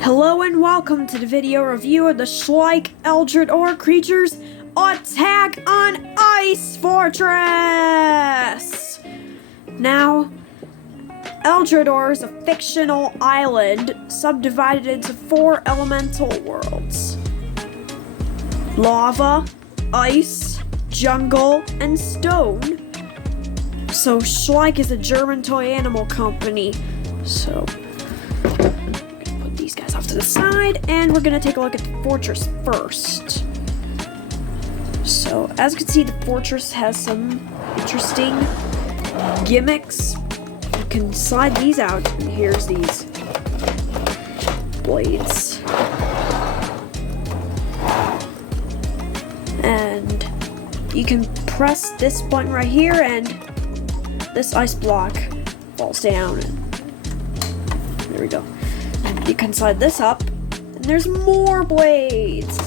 Hello and welcome to the video review of the Schleich Eldrador creatures Attack on Ice Fortress! Now, Eldrador is a fictional island subdivided into 4 elemental worlds: lava, ice, jungle, and stone. So Schleich is a German toy animal company. So these guys off to the side, and we're gonna take a look at the fortress first. So, as you can see, the fortress has some interesting gimmicks. You can slide these out, and here's these blades. And you can press this button right here, and this ice block falls down. And there we go. You can slide this up, and there's more blades.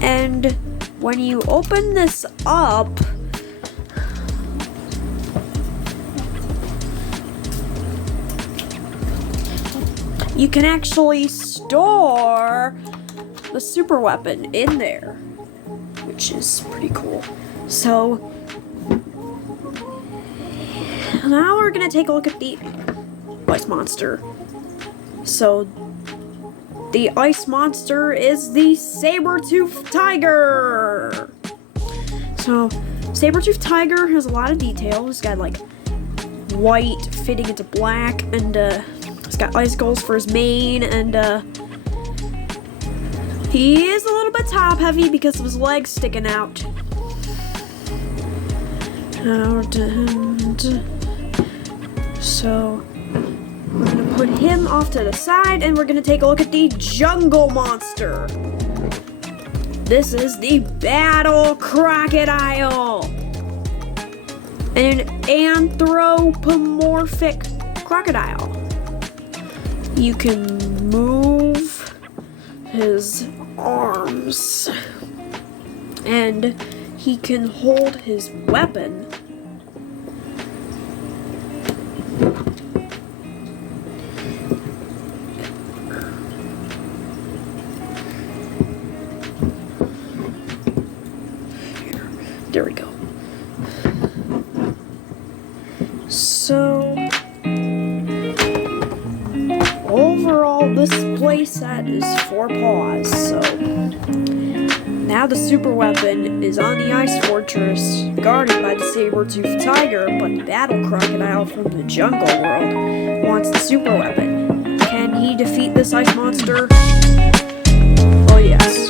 And when you open this up, you can actually store the super weapon in there, which is pretty cool. So now we're gonna take a look at the ice monster. So the ice monster is the Saber-Toothed Tiger. So Saber-Toothed Tiger has a lot of detail. It's got like white fitting into black, and it's got icicles for his mane, and he is a little bit top heavy because of his legs sticking out. So we're gonna put him off to the side, and we're gonna take a look at the jungle monster. This is the Battle Crocodile, an anthropomorphic crocodile. You can move his arms, and he can hold his weapon. There we go. So overall, this playset is 4 paws. So now the super weapon is on the ice fortress, guarded by the Saber-Toothed Tiger, but the Battle Crocodile from the jungle world wants the super weapon. Can he defeat this ice monster? Oh yes.